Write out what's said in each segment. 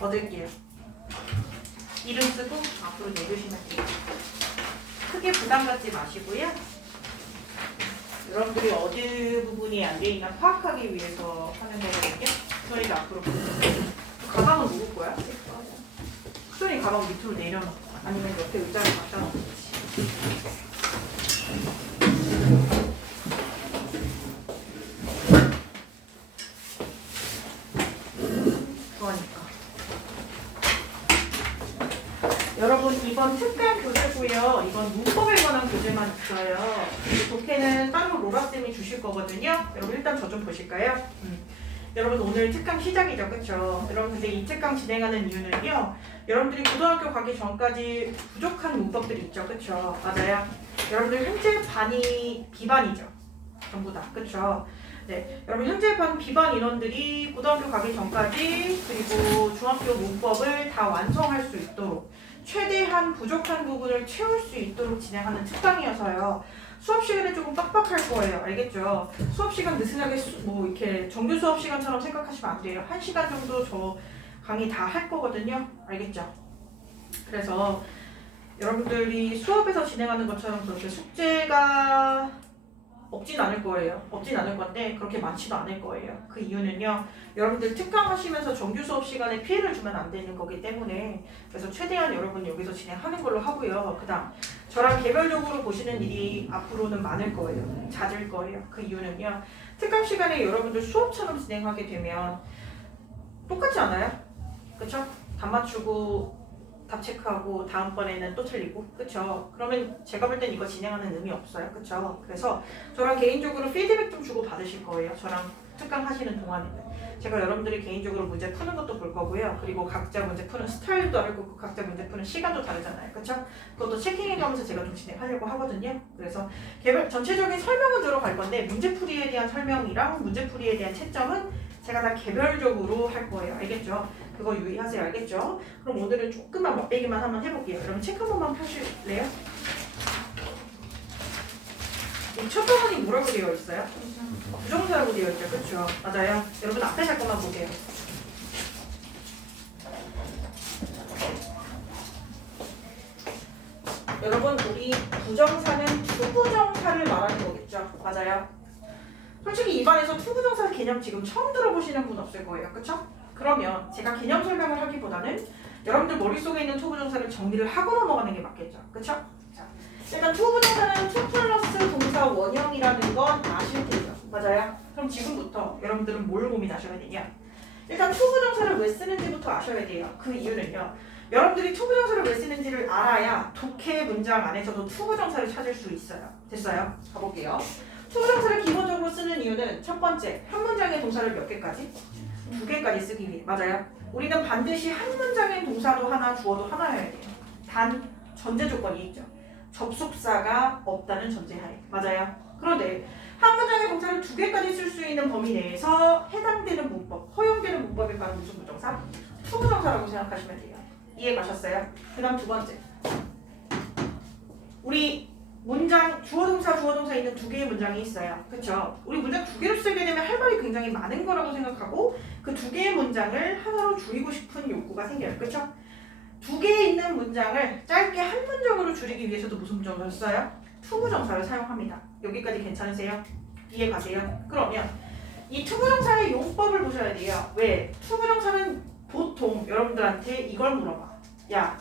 얻을게요. 이름 쓰고 앞으로 내주시면 돼요. 크게 부담 갖지 마시고요. 여러분들이 어디 부분이 안 돼 있나 파악하기 위해서 하는 거거든요. 수선이도 앞으로 보세요. 가방은 누구 거야? 수선이 가방 밑으로 내려놓고 아니면 옆에 의자를 갖다 놓든지. 그러니까 여러분 이번 특강 교재고요. 이번 문법에 관한 교재만 있어요. 독해는 따로 로라쌤이 주실 거거든요. 여러분 일단 저 좀 보실까요? 여러분 오늘 특강 시작이죠, 그렇죠? 여러분 근데 이 특강 진행하는 이유는요. 여러분들이 고등학교 가기 전까지 부족한 문법들이 있죠, 그렇죠? 맞아요. 여러분들 현재 반이 비반이죠, 전부 다, 그렇죠? 네, 여러분 현재 반 비반 인원들이 고등학교 가기 전까지 그리고 중학교 문법을 다 완성할 수 있도록 최대한 부족한 부분을 채울 수 있도록 진행하는 특강이어서요. 수업 시간에 조금 빡빡할 거예요. 알겠죠? 수업 시간 느슨하게 뭐 이렇게 정규 수업 시간처럼 생각하시면 안 돼요. 1시간 정도 저 강의 다 할 거거든요. 알겠죠? 그래서 여러분들이 수업에서 진행하는 것처럼 그렇게 숙제가 없진 않을 거예요. 없진 않을 건데 그렇게 많지도 않을 거예요. 그 이유는요. 여러분들 특강하시면서 정규 수업 시간에 피해를 주면 안 되는 거기 때문에 그래서 최대한 여러분 여기서 진행하는 걸로 하고요. 그 다음 저랑 개별적으로 보시는 일이 앞으로는 많을 거예요. 잦을 거예요. 그 이유는요. 특강 시간에 여러분들 수업처럼 진행하게 되면 똑같지 않아요? 그쵸? 답 맞추고 답 체크하고 다음번에는 또 틀리고 그쵸? 그러면 제가 볼 땐 이거 진행하는 의미 없어요. 그쵸? 그래서 저랑 개인적으로 피드백 좀 주고 받으실 거예요. 저랑 특강 하시는 동안에는 제가 여러분들이 개인적으로 문제 푸는 것도 볼 거고요. 그리고 각자 문제 푸는 스타일도 다르고 각자 문제 푸는 시간도 다르잖아요. 그쵸? 그것도 체킹해가면서 제가 좀 진행하려고 하거든요. 그래서 개별 전체적인 설명은 들어갈 건데 문제풀이에 대한 설명이랑 문제풀이에 대한 채점은 제가 다 개별적으로 할 거예요. 알겠죠? 그거 유의하세요. 알겠죠? 그럼 오늘은 조금만 맛배기만 한번 해볼게요. 여러분 책 한 번만 펴실래요? 이 첫 부분이 뭐라고 되어 있어요? 부정사라고 되어 있죠. 그렇죠? 맞아요. 여러분 앞에 살 것만 보세요. 여러분 우리 부정사는 투부정사를 말하는 거겠죠? 맞아요. 솔직히 입안에서 투부정사 개념 지금 처음 들어보시는 분 없을 거예요. 그쵸? 그러면 제가 개념 설명을 하기보다는 여러분들 머릿속에 있는 투부정사를 정리를 하고 넘어가는 게 맞겠죠. 그쵸? 자, 일단 투부정사는 투 플러스 동사 원형이라는 건 아실 테죠. 맞아요? 그럼 지금부터 여러분들은 뭘 고민하셔야 되냐? 일단 투부정사를 왜 쓰는지부터 아셔야 돼요. 그 이유는요. 여러분들이 투부정사를 왜 쓰는지를 알아야 독해 문장 안에서도 투부정사를 찾을 수 있어요. 됐어요? 가볼게요. 투부정사를 기본적으로 쓰는 이유는 첫 번째, 한 문장의 동사를 몇 개까지? 2개까지 쓰기 위해. 맞아요. 우리는 반드시 한 문장의 동사도 하나, 주어도 하나여야 돼요. 단 전제 조건이 있죠. 접속사가 없다는 전제하에. 맞아요. 그런데 한 문장의 동사를 2개까지 쓸 수 있는 범위 내에서 해당되는 문법, 허용되는 문법에 관한 무슨 부정사? 투부정사라고 생각하시면 돼요. 이해 가셨어요? 그 다음 두 번째. 우리 문장 주어동사 있는 2개의 문장이 있어요. 그쵸? 우리 문장 2개로 쓰게 되면 할 말이 굉장히 많은 거라고 생각하고 그 2개의 문장을 하나로 줄이고 싶은 욕구가 생겨요. 그쵸? 2개 있는 문장을 짧게 한 문장으로 줄이기 위해서도 무슨 부정사를 써요? 투부정사를 사용합니다. 여기까지 괜찮으세요? 이해 가세요? 그러면 이 투부정사의 용법을 보셔야 돼요. 왜? 투부정사는 보통 여러분들한테 이걸 물어봐. 야,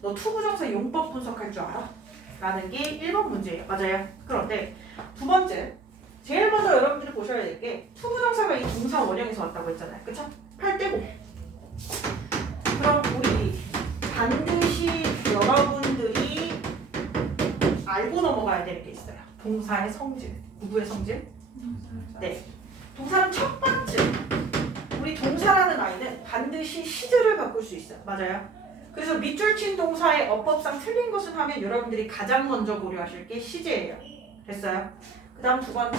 너 투부정사 용법 분석할 줄 알아? 라는 게 1번 문제예요. 맞아요. 그런데 두 번째, 제일 먼저 여러분들이 보셔야 될 게 투부정사가 이 동사 원형에서 왔다고 했잖아요. 그쵸? 8대고. 그럼 우리 반드시 여러분들이 알고 넘어가야 되는 게 있어요. 동사의 성질. 누구의 성질? 네. 동사는 첫 번째. 우리 동사라는 아이는 반드시 시제를 바꿀 수 있어요. 맞아요. 그래서 밑줄 친 동사의 어법상 틀린 것은 하면 여러분들이 가장 먼저 고려하실 게 시제예요. 됐어요? 그 다음 두 번째.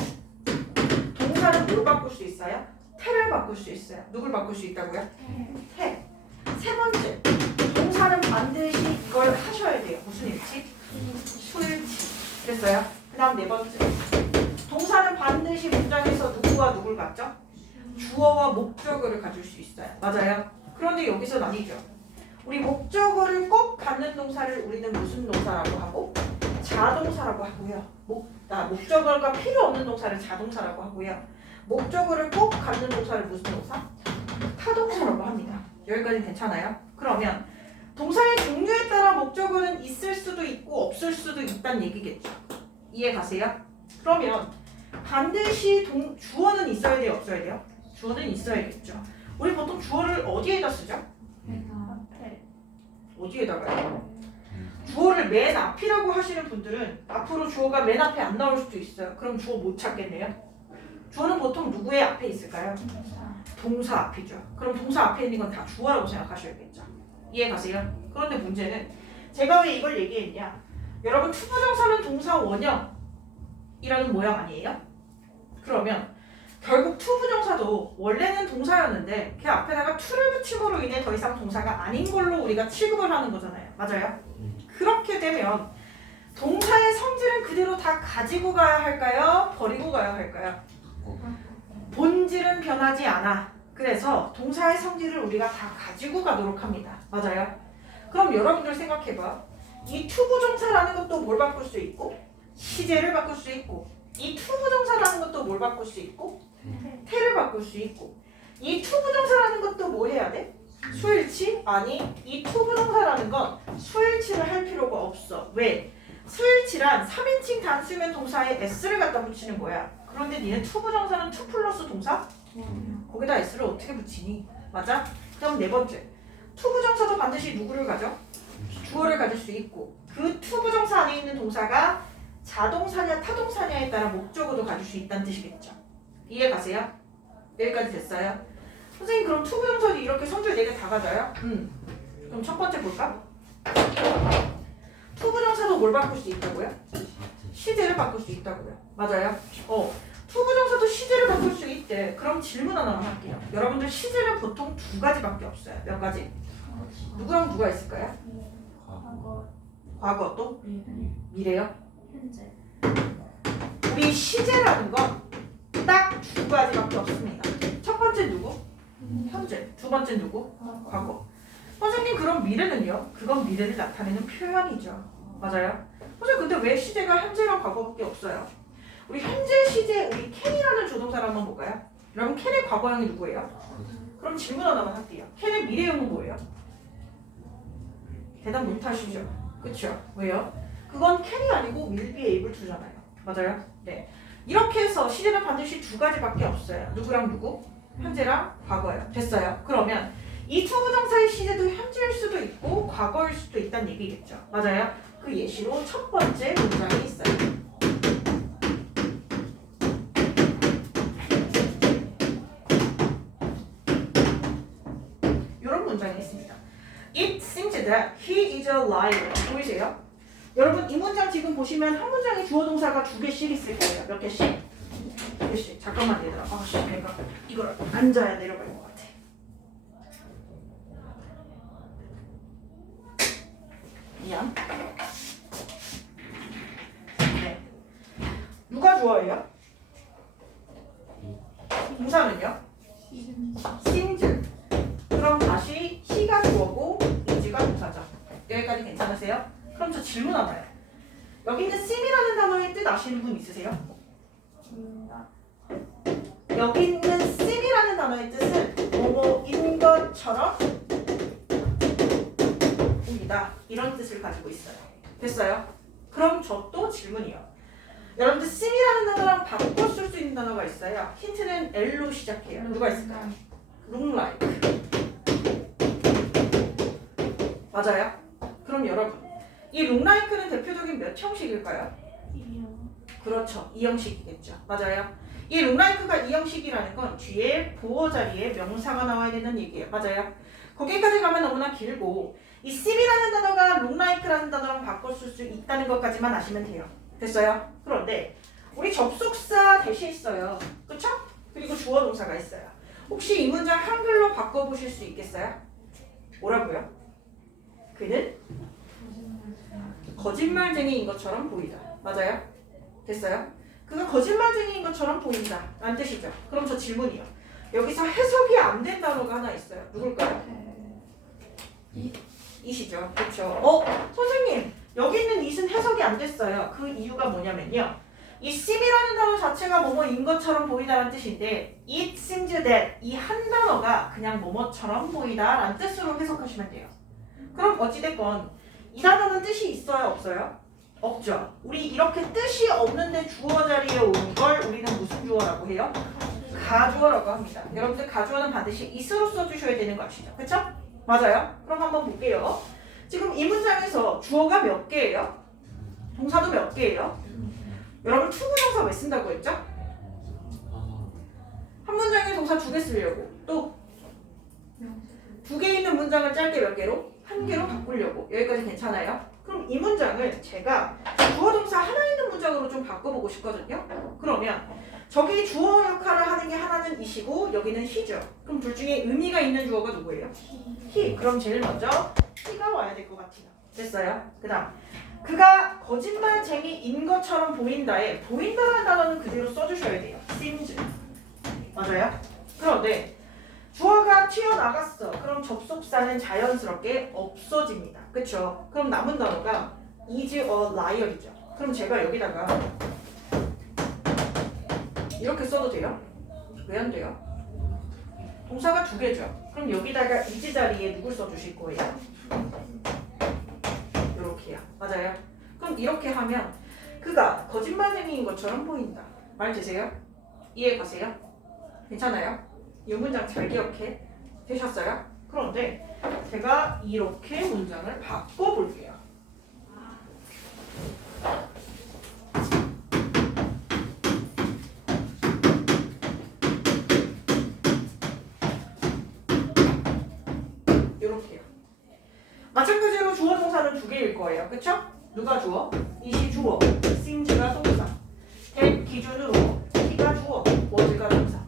동사는 뭘 바꿀 수 있어요? 태를 바꿀 수 있어요. 누굴 바꿀 수 있다고요? 태. 세 번째. 동사는 반드시 이걸 하셔야 돼요. 무슨 일치? 수일치. 됐어요? 그 다음 네 번째. 동사는 반드시 문장에서 누구와 누굴 갖죠? 주어와 목적어를 가질 수 있어요. 맞아요? 그런데 여기서 아니죠. 우리 목적어를 꼭 갖는 동사를 우리는 무슨 동사라고 하고? 자동사라고 하고요. 목적어가 필요 없는 동사를 자동사라고 하고요. 목적어를 꼭 갖는 동사를 무슨 동사? 타동사라고 합니다. 여기까지 괜찮아요? 그러면 동사의 종류에 따라 목적어는 있을 수도 있고 없을 수도 있다는 얘기겠죠. 이해 가세요? 그러면 반드시 주어는 있어야 돼요? 없어야 돼요? 주어는 있어야겠죠. 우리 보통 주어를 어디에다 쓰죠? 어디에다가요? 주어를 맨 앞이라고 하시는 분들은 앞으로 주어가 맨 앞에 안 나올 수도 있어요. 그럼 주어 못 찾겠네요. 주어는 보통 누구의 앞에 있을까요? 동사 앞이죠. 그럼 동사 앞에 있는 건 다 주어라고 생각하셔야겠죠. 이해 가세요? 그런데 문제는 제가 왜 이걸 얘기했냐? 여러분 투부정사는 동사 원형이라는 모양 아니에요? 그러면 결국 투부정사도 원래는 동사였는데 그 앞에다가 to를 붙임으로 인해 더 이상 동사가 아닌 걸로 우리가 취급을 하는 거잖아요. 맞아요? 그렇게 되면 동사의 성질은 그대로 다 가지고 가야 할까요? 버리고 가야 할까요? 본질은 변하지 않아. 그래서 동사의 성질을 우리가 다 가지고 가도록 합니다. 맞아요? 그럼 여러분들 생각해봐. 이 투부정사라는 것도 뭘 바꿀 수 있고 시제를 바꿀 수 있고 이 투부정사라는 것도 뭘 바꿀 수 있고 태를 바꿀 수 있고 이 투부정사라는 것도 뭐 해야 돼? 수일치? 아니 이 투부정사라는 건 수일치를 할 필요가 없어. 왜? 수일치란 3인칭 단수면 동사에 s를 갖다 붙이는 거야. 그런데 니네 투부정사는 투 플러스 동사? 거기다 s를 어떻게 붙이니? 맞아? 그럼 네 번째 투부정사도 반드시 누구를 가져? 주어를 가질 수 있고 그 투부정사 안에 있는 동사가 자동사냐 타동사냐에 따라 목적어도 가질 수 있다는 뜻이겠죠. 이해 가세요? 여기까지 됐어요? 선생님 그럼 투부정사도 이렇게 성질 4개 다 가져요? 그럼 첫 번째 볼까? 투부정사도 뭘 바꿀 수 있다고요? 시제를 바꿀 수 있다고요. 맞아요? 투부정사도 시제를 바꿀 수 있대. 그럼 질문 하나만 할게요. 여러분들 시제는 보통 2가지밖에 없어요. 몇 가지? 누구랑 누가 있을까요? 과거 또? 미래요? 현재. 우리 시제라는 건 딱 2가지밖에 없습니다. 첫 번째 누구? 현재. 두 번째 누구? 과거. 선생님 그럼 미래는요? 그건 미래를 나타내는 표현이죠. 맞아요? 선생님 근데 왜 시제가 현재랑 과거밖에 없어요? 우리 현재 시제 우리 캔이라는 조동사를 한번 볼까요? 여러분 캔의 과거형이 누구예요? 그럼 질문 하나만 할게요. 캔의 미래형은 뭐예요? 대답 못 하시죠? 그쵸? 왜요? 그건 캔이 아니고 will be able to잖아요. 맞아요? 네. 이렇게 해서 시제는 반드시 2가지밖에 없어요. 누구랑 누구? 현재랑 과거예요. 됐어요? 그러면 이 투부정사의 시제도 현재일 수도 있고 과거일 수도 있다는 얘기겠죠. 맞아요? 그 예시로 첫 번째 문장이 있어요. 이런 문장이 있습니다. It seems that he is a liar. 보이세요? 여러분 이 문장 지금 보시면 한 문장에 주어 동사가 2개씩 있을 거예요. 몇 개씩? 2개씩. 잠깐만 얘들아. 내가 이걸 앉아야 내려갈 것 같아. 미안. 네. 누가 주어예요? 동사는요? seems. 그럼 다시 he가 주어고 is가 동사죠. 여기까지 괜찮으세요? 그럼 저 질문 하나요. 여기 있는 seem이라는 단어의 뜻 아시는 분 있으세요? 여기 있는 seem이라는 단어의 뜻은 뭐뭐인 것처럼 보이다 이런 뜻을 가지고 있어요. 됐어요? 그럼 저 또 질문이요. 여러분들 seem이라는 단어랑 바꿔 쓸 수 있는 단어가 있어요. 힌트는 L로 시작해요. 누가 있을까요? look like. 맞아요? 그럼 여러분 이 look like는 대표적인 몇 형식일까요? 그렇죠. 2형식이겠죠. 맞아요? 이 look like가 2형식이라는 건 뒤에 보어 자리에 명사가 나와야 되는 얘기예요. 맞아요? 거기까지 가면 너무나 길고 이 seem이라는 단어가 look like라는 단어랑 바꿔 쓸 수 있다는 것까지만 아시면 돼요. 됐어요? 그런데 우리 접속사 대신 있어요. 그쵸? 그리고 주어 동사가 있어요. 혹시 이 문장 한글로 바꿔보실 수 있겠어요? 뭐라고요? 그는 거짓말쟁이인 것처럼 보이다. 맞아요? 됐어요? 그가 거짓말쟁이인 것처럼 보인다 라는 뜻이죠. 그럼 저 질문이요. 여기서 해석이 안 된 단어가 하나 있어요. 누굴까요? 이시죠. 그렇죠. 선생님 여기 있는 it은 해석이 안 됐어요. 그 이유가 뭐냐면요. 이 seem이라는 단어 자체가 뭐뭐인 것처럼 보이다라는 뜻인데 it seems that 이 한 단어가 그냥 뭐뭐처럼 보이다라는 뜻으로 해석하시면 돼요. 그럼 어찌됐건 이 단어는 뜻이 있어요? 없어요? 없죠. 우리 이렇게 뜻이 없는데 주어 자리에 온 걸 우리는 무슨 주어라고 해요? 가주어라고 합니다. 여러분들 가주어는 반드시 it으로 써주셔야 되는 거 아시죠? 그쵸? 맞아요? 그럼 한번 볼게요. 지금 이 문장에서 주어가 몇 개예요? 동사도 몇 개예요? 여러분 투부정사 왜 쓴다고 했죠? 한 문장에 동사 2개 쓰려고 또 2개 있는 문장을 짧게 몇 개로? 1개로 바꾸려고. 여기까지 괜찮아요? 그럼 이 문장을 제가 주어 동사 하나 있는 문장으로 좀 바꿔보고 싶거든요. 그러면 저기 주어 역할을 하는 게 하나는 이시고 여기는 he죠. 그럼 둘 중에 의미가 있는 주어가 누구예요? he. 그럼 제일 먼저 he가 와야 될 것 같아요. 됐어요? 그 다음 그가 거짓말쟁이인 것처럼 보인다에 보인다라는 단어는 그대로 써주셔야 돼요. seems. 맞아요? 그런데 주어가 튀어나갔어. 그럼 접속사는 자연스럽게 없어집니다. 그쵸? 그럼 남은 단어가 is a liar이죠. 그럼 제가 여기다가 이렇게 써도 돼요? 왜 안 돼요? 동사가 2개죠. 그럼 여기다가 is 자리에 누굴 써주실 거예요? 이렇게요. 맞아요? 그럼 이렇게 하면 그가 거짓말쟁이인 것처럼 보인다. 말 되세요? 이해 가세요? 괜찮아요? 이 문장 잘 기억해. 되셨어요? 그런데 제가 이렇게 문장을 바꿔볼게요. 이렇게요. 마찬가지로 주어 동사는 2개일 거예요. 그쵸? 누가 주어? it이 주어, seems가 동사, that 기준으로 he가 주어, was가 동사.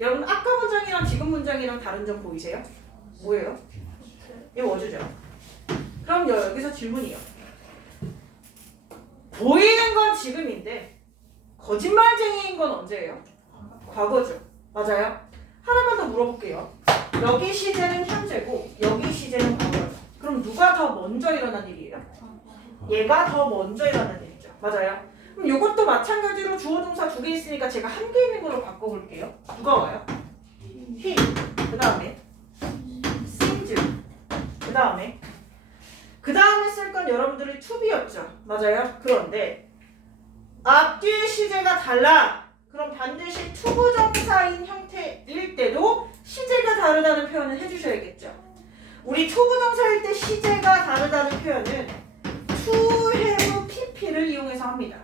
여러분 아까 문장이랑 지금 문장이랑 다른 점 보이세요? 뭐예요? 이거 was죠? 그럼 여기서 질문이요. 보이는 건 지금인데 거짓말쟁이인 건 언제예요? 과거죠. 맞아요? 하나만 더 물어볼게요. 여기 시제는 현재고 여기 시제는 과거죠. 그럼 누가 더 먼저 일어난 일이에요? 얘가 더 먼저 일어난 일이죠. 맞아요? 그럼 이것도 마찬가지로 주어 동사 2개 있으니까 제가 1개 있는 걸로 바꿔볼게요. 누가 와요? he. 그 다음에 seems. 그 다음에 쓸 건 여러분들이 to be였죠. 맞아요? 그런데 앞뒤의 시제가 달라. 그럼 반드시 투부정사인 형태일 때도 시제가 다르다는 표현을 해주셔야겠죠. 우리 투부정사일 때 시제가 다르다는 표현은 to have pp를 이용해서 합니다.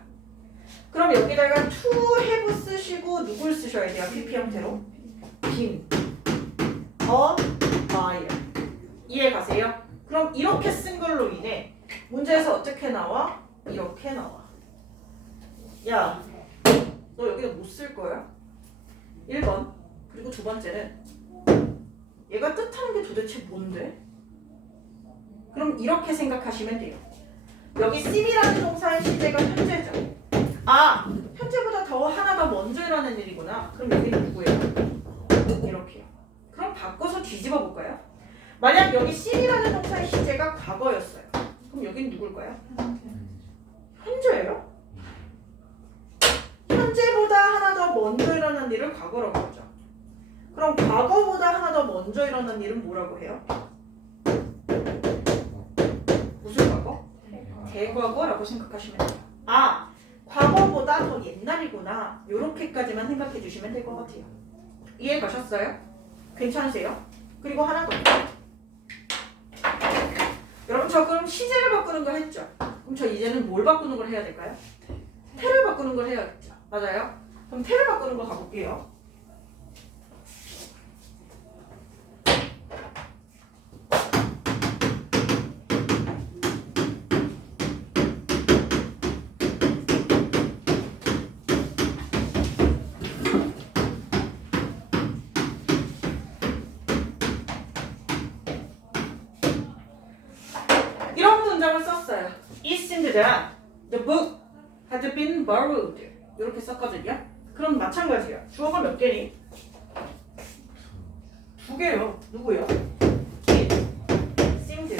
그럼 여기다가 to have 쓰시고 누굴 쓰셔야 돼요? pp 형태로? been, a buyer. 이해 가세요? 그럼 이렇게 쓴 걸로 인해 문제에서 어떻게 나와? 이렇게 나와. 야, 너 여기다 못 쓸 거야? 1번. 그리고 2번째는 얘가 뜻하는 게 도대체 뭔데? 그럼 이렇게 생각하시면 돼요. 여기 seem이라는 동사의 시제가 현재죠. 아, 현재보다 하나 더 먼저 일어나는 일이구나. 그럼 여기는 누구예요? 이렇게요. 그럼 바꿔서 뒤집어 볼까요? 만약 여기 seem이라는 동사의 시제가 과거였어요. 그럼 여기는 누굴까요? 현재예요? 현재보다 하나 더 먼저 일어난 일을 과거라고 하죠. 그럼 과거보다 하나 더 먼저 일어난 일은 뭐라고 해요? 무슨 과거? 대과거라고 생각하시면 돼요. 아, 과거보다 더 옛날이구나. 이렇게까지만 생각해 주시면 될 것 같아요. 이해 가셨어요? 괜찮으세요? 그리고 하나 더. 여러분 저 그럼 시제를 바꾸는 거 했죠? 그럼 저 이제는 뭘 바꾸는 걸 해야 될까요? 태를 바꾸는 걸 해야겠죠. 맞아요? 그럼 태를 바꾸는 거 가볼게요. 이런 문장을 썼어요. It seemed that the book had been borrowed. 이렇게 썼거든요. 그럼 마찬가지야. 주어가 몇 개니? 두 개요. 누구요? it seemed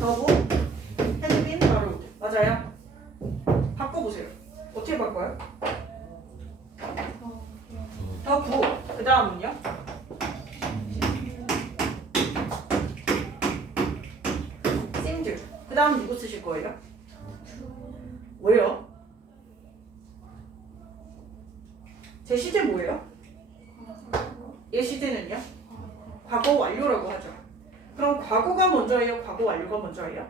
더보 had been borrowed. 맞아요? 바꿔보세요. 어떻게 바꿔요? 더부 그 다음은요? seemed 그 다음 누구 쓰실 거예요? 왜요? 제 시제 뭐예요? 얘 시제는요? 과거 완료라고 하죠. 그럼 과거가 먼저예요? 과거 완료가 먼저예요?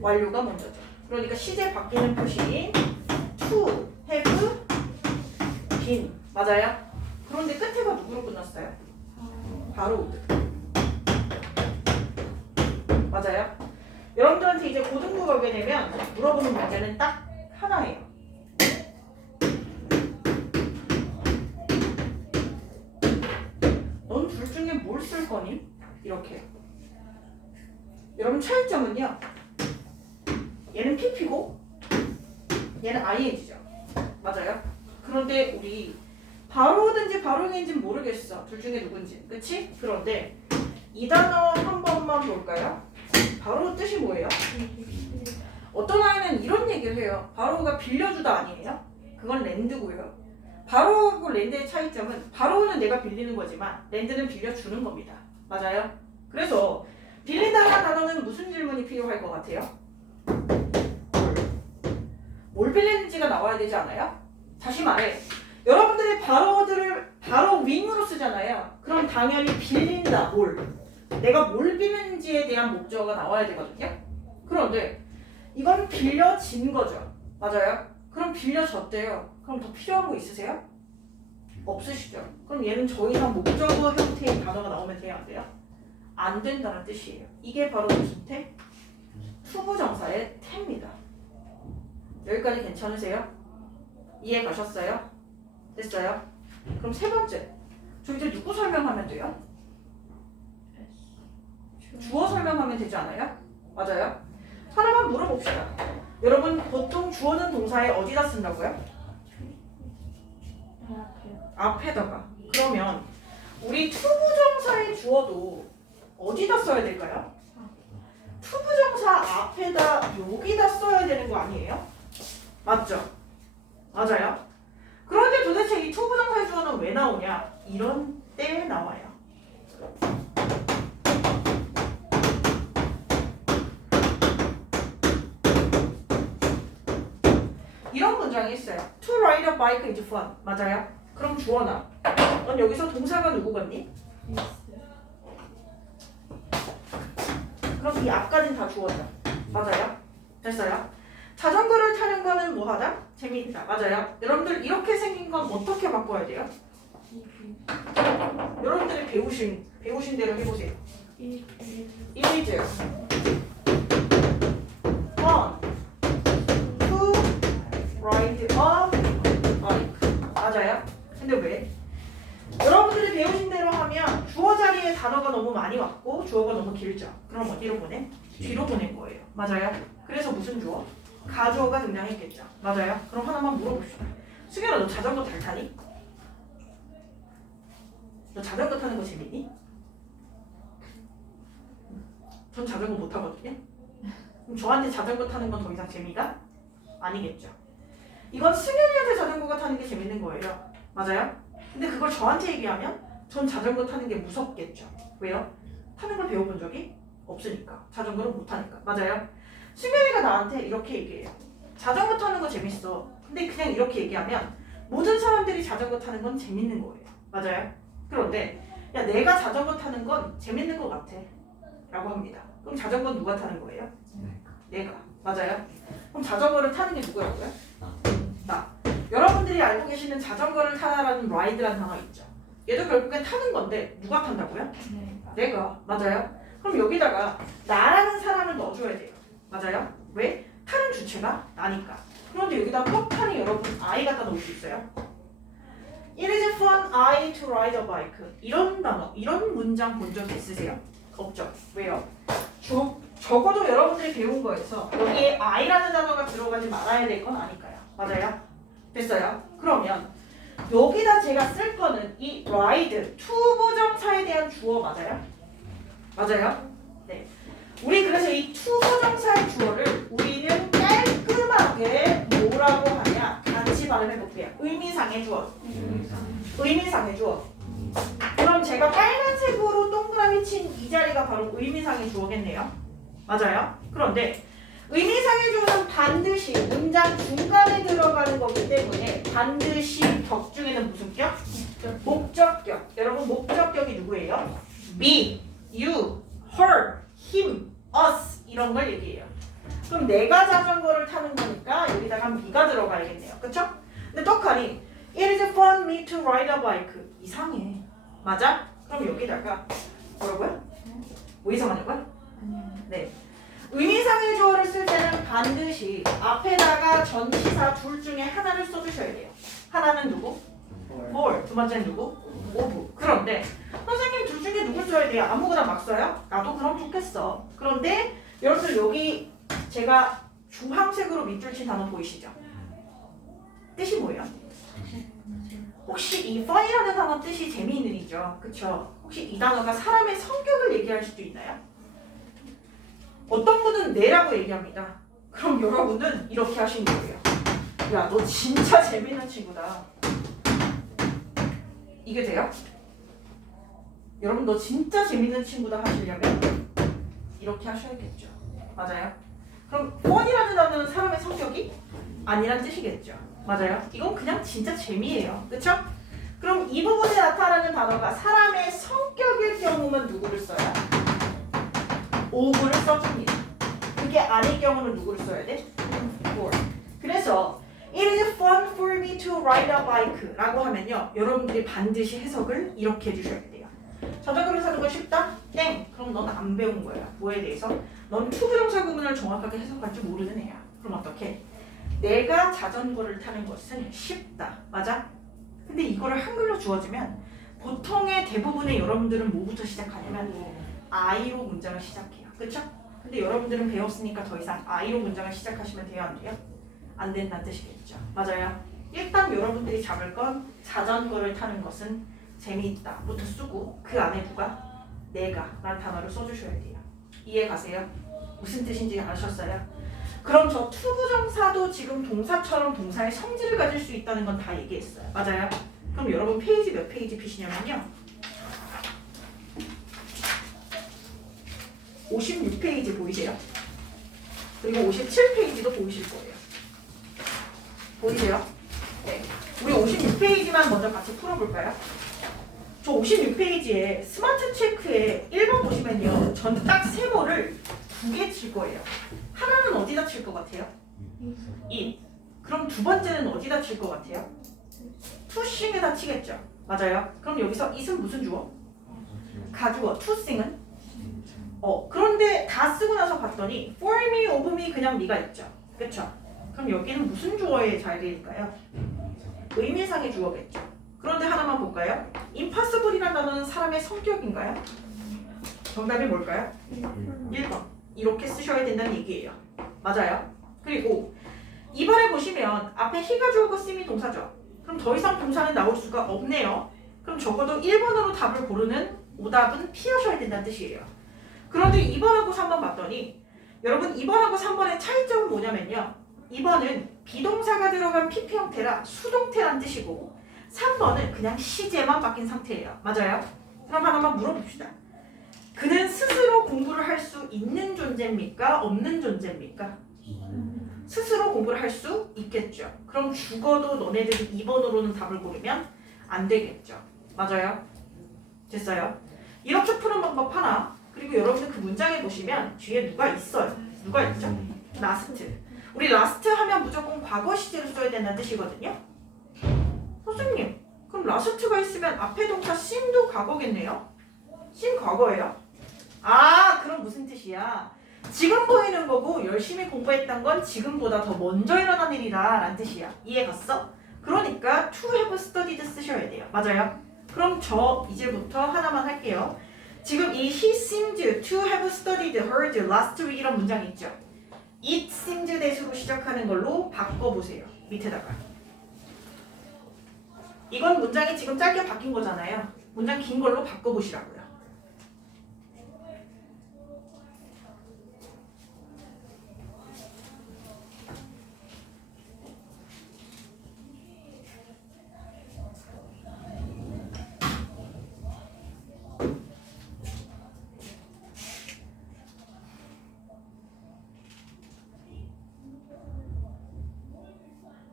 완료가 먼저죠. 그러니까 시제 바뀌는 표시인 to, have, been 맞아요? 그런데 끝에가 누구로 끝났어요? 바로 맞아요? 여러분들한테 이제 고등부 가게 되면 물어보는 문제는 딱 하나예요. 넌 둘 중에 뭘 쓸 거니? 이렇게. 여러분 차이점은요. 얘는 PP고 얘는 ING죠. 맞아요? 그런데 우리 바로든지 바로인지 모르겠어. 둘 중에 누군지. 그치? 그런데 이 단어 한 번만 볼까요? 바로 뜻이 뭐예요? 어떤 아이는 이런 얘기를 해요. 바로가 빌려주다 아니에요? 그건 렌드고요. 바로하고 렌드의 차이점은 바로는 내가 빌리는 거지만 렌드는 빌려주는 겁니다. 맞아요? 그래서 빌린다는 단어는 무슨 질문이 필요할 것 같아요? 뭘 빌리는지가 나와야 되지 않아요? 다시 말해. 여러분들이 바로들을 바로 윙으로 쓰잖아요. 그럼 당연히 빌린다. 뭘? 내가 뭘 빌리는지에 대한 목적어가 나와야 되거든요. 그런데 이건 빌려진 거죠. 맞아요? 그럼 빌려졌대요. 그럼 더 필요한 거 있으세요? 없으시죠? 그럼 얘는 더 이상 목적어 형태의 단어가 나오면 돼요? 안 돼요? 안 된다는 뜻이에요. 이게 바로 무슨 태? 투부정사의 태입니다. 여기까지 괜찮으세요? 이해 가셨어요? 됐어요? 그럼 세 번째. 저 이제 누구 설명하면 돼요? 주어 설명하면 되지 않아요? 맞아요? 하나만 물어봅시다. 여러분 보통 주어는 동사에 어디다 쓴다고요? 앞에다가. 그러면 우리 투부정사의 주어도 어디다 써야 될까요? 투부정사 앞에다 여기다 써야 되는 거 아니에요? 맞죠? 맞아요? 그런데 도대체 이 투부정사의 주어는 왜 나오냐? 이런 때에 나와요. 이런 문장이 있어요. To ride a bike is fun. 맞아요? 그럼 주어나. 넌 여기서 동사가 누구겠니? 그럼 이 앞까지는 다 주어죠. 맞아요? 됐어요? 자전거를 타는 거는 뭐하다? 재미있다. 맞아요? 여러분들 이렇게 생긴 건 어떻게 바꿔야 돼요? 여러분들이 배우신 대로 해보세요. It is fun to ride a bike. 맞아요? 근데 왜? 여러분들이 배우신 대로 하면 주어 자리에 단어가 너무 많이 왔고 주어가 너무 길죠. 그럼 어디로 보내? 뒤로 보낸 거예요. 맞아요? 그래서 무슨 주어? 가주어가 등장했겠죠. 맞아요? 그럼 하나만 물어봅시다. 수결아 너 자전거 잘 타니? 너 자전거 타는 거 재밌니? 전 자전거 못 타거든요. 그럼 저한테 자전거 타는 건 더 이상 재미가 아니겠죠. 이건 승현이한테 자전거가 타는 게 재밌는 거예요. 맞아요? 근데 그걸 저한테 얘기하면 전 자전거 타는 게 무섭겠죠. 왜요? 타는 걸 배워본 적이 없으니까. 자전거를 못 타니까. 맞아요? 승현이가 나한테 이렇게 얘기해요. 자전거 타는 거 재밌어. 근데 그냥 이렇게 얘기하면 모든 사람들이 자전거 타는 건 재밌는 거예요. 맞아요? 그런데 야 내가 자전거 타는 건 재밌는 것 같아 라고 합니다. 그럼 자전거는 누가 타는 거예요? 내가. 맞아요? 그럼 자전거를 타는 게 누구라고요? 나. 여러분들이 알고 계시는 자전거를 타다라는 ride라는 단어 있죠. 얘도 결국엔 타는 건데 누가 탄다고요? 내가. 맞아요? 그럼 여기다가 나라는 사람을 넣어줘야 돼요. 맞아요? 왜? 타는 주체가 나니까. 그런데 여기다 퍽하니 여러분 I 갖다 놓을 수 있어요? It is fun I to ride a bike. 이런 단어, 이런 문장 본 적 있으세요? 없죠. 왜요? 적어도 여러분들이 배운 거에서 여기에 I라는 단어가 들어가지 말아야 될 건 아닐까요? 맞아요? 됐어요? 그러면 여기다 제가 쓸 거는 이 ride 투부정사에 대한 주어 맞아요? 맞아요? 네. 우리 그래서 이 투부정사의 주어를 우리는 깔끔하게 뭐라고 하냐? 같이 발음해 볼게요. 의미상의 주어. 의미상의 주어. 그럼 제가 빨간색으로 동그라미 친 이 자리가 바로 의미상의 주어겠네요. 맞아요? 그런데 의미상의 주어는 반드시 문장 중간에 들어가는 거기 때문에 반드시 격 중에는 무슨 격? 목적격. 여러분 목적격이 누구예요? me, you, her, him, us 이런 걸 얘기해요. 그럼 내가 자전거를 타는 거니까 여기다가 me가 들어가야겠네요. 그쵸? 근데 떡하니 it is fun me to ride a bike. 이상해. 맞아? 그럼 여기다가 뭐라고요? 뭐 이상하냐고요? 네. 의미상의 주어를 쓸 때는 반드시 앞에다가 전치사 둘 중에 하나를 써주셔야 돼요. 하나는 누구? more. 두 번째는 누구? of. 그런데 선생님 둘 중에 누굴 써야 돼요? 아무거나 막 써요? 나도 그럼 좋겠어. 그런데 여러분들 여기 제가 주황색으로 밑줄 친 단어 보이시죠? 뜻이 뭐예요? 혹시 이 fun이라는 단어 뜻이 재미있는 이죠? 그쵸? 혹시 이 단어가 사람의 성격을 얘기할 수도 있나요? 어떤 분은 내라고 얘기합니다. 그럼 여러분은 이렇게 하시는 거예요. 야, 너 진짜 재밌는 친구다. 이게 돼요? 여러분 너 진짜 재밌는 친구다 하시려면 이렇게 하셔야겠죠. 맞아요? 그럼 fun이라는 단어는 사람의 성격이 아니란 뜻이겠죠. 맞아요? 이건 그냥 진짜 재미예요. 그쵸? 그럼 이 부분에 나타나는 단어가 사람의 성격일 경우면 누구를 써요? of를 써줍니다. 그게 아닐 경우는 누구를 써야 돼? for. 그래서 it is fun for me to ride a bike 라고 하면요. 여러분들이 반드시 해석을 이렇게 해주셔야 돼요. 자전거를 타는 건 쉽다? 땡! 그럼 넌 안 배운 거야. 뭐에 대해서? 넌 투부정사 구문을 정확하게 해석할 줄 모르는 애야. 그럼 어떻게? 내가 자전거를 타는 것은 쉽다. 맞아? 근데 이거를 한글로 주어지면 보통의 대부분의 여러분들은 뭐부터 시작하냐면 I로 문장을 시작해요. 그쵸? 근데 여러분들은 배웠으니까 더 이상 I로 문장을 시작하시면 돼요? 안 돼요? 안 된다는 뜻이겠죠. 맞아요? 일단 여러분들이 잡을 건 자전거를 타는 것은 재미있다 부터 쓰고 그 안에 누가? 내가 라는 단어를 써주셔야 돼요. 이해 가세요? 무슨 뜻인지 아셨어요? 그럼 저 투부정사도 지금 동사처럼 동사의 성질을 가질 수 있다는 건 다 얘기했어요. 맞아요? 그럼 여러분 페이지 몇 페이지 피시냐면요. 56페이지 보이세요? 그리고 57페이지도 보이실 거예요. 보이세요? 네. 우리 56페이지만 먼저 같이 풀어볼까요? 저 56페이지에 스마트 체크에 1번 보시면요. 전 딱 세 번을 2개 칠 거예요. 하나는 어디다 칠 것 같아요? 2. 그럼 두 번째는 어디다 칠 것 같아요? 투싱에다 치겠죠. 맞아요? 그럼 여기서 it은 무슨 주어? 가주어. 투싱은? 그런데 다 쓰고 나서 봤더니 for me, of me 그냥 me가 있죠. 그쵸? 그럼 여기는 무슨 주어의 자리일까요? 의미상의 주어겠죠. 그런데 하나만 볼까요? impossible이라는 단어는 사람의 성격인가요? 정답이 뭘까요? 1번. 이렇게 쓰셔야 된다는 얘기예요. 맞아요? 그리고 2번에 보시면 앞에 he가 주어고 seem이 동사죠. 그럼 더 이상 동사는 나올 수가 없네요. 그럼 적어도 1번으로 답을 고르는 오답은 피하셔야 된다는 뜻이에요. 그런데 2번하고 3번 봤더니 여러분 2번하고 3번의 차이점은 뭐냐면요. 2번은 비동사가 들어간 PP 형태라 수동태란 뜻이고 3번은 그냥 시제만 바뀐 상태예요. 맞아요? 그럼 하나만 물어봅시다. 그는 스스로 공부를 할 수 있는 존재입니까? 없는 존재입니까? 스스로 공부를 할 수 있겠죠. 그럼 죽어도 너네들이 2번으로는 답을 고르면 안 되겠죠. 맞아요? 됐어요? 이렇게 푸는 방법 하나. 그리고 여러분들 그 문장에 보시면 뒤에 누가 있어요. 누가 있죠? 라스트. 우리 라스트 하면 무조건 과거 시제를 써야 된다는 뜻이거든요. 선생님, 그럼 라스트가 있으면 앞에 동사 seem도 과거겠네요? seem 과거예요? 아, 그럼 무슨 뜻이야? 지금 보이는 거고 열심히 공부했던 건 지금보다 더 먼저 일어난 일이다 라는 뜻이야. 이해 갔어? 그러니까 to have studied 쓰셔야 돼요. 맞아요? 그럼 저 이제부터 하나만 할게요. 지금 이 he seemed to have studied heard last week 이런 문장 있죠? it seemed that으로 시작하는 걸로 바꿔보세요. 밑에다가 이건 문장이 지금 짧게 바뀐 거잖아요. 문장 긴 걸로 바꿔보시라고요.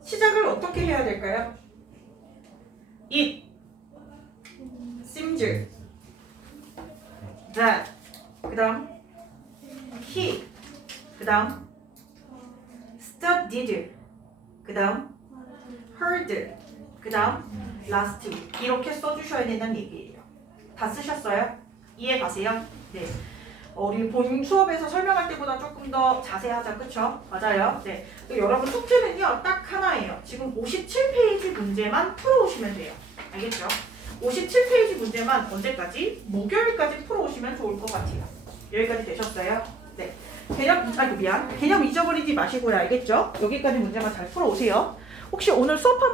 시작을 어떻게 해야 될까요? It seems that 그 다음 he 그 다음 studied 그 다음 heard 그 다음 last week 이렇게 써주셔야 된다는 얘기예요. 다 쓰셨어요? 이해 가세요? 네. 우리 본 수업에서 설명할 때보다 조금 더 자세하자, 그쵸? 맞아요. 네. 여러분 숙제는요 딱 하나예요. 지금 57페이지 문제만 풀어오시면 돼요. 알겠죠? 57페이지 문제만 언제까지? 목요일까지 풀어오시면 좋을 것 같아요. 여기까지 되셨어요? 네. 개념 잊어버리지 마시고요. 알겠죠? 여기까지 문제만 잘 풀어오세요. 혹시 오늘 수업한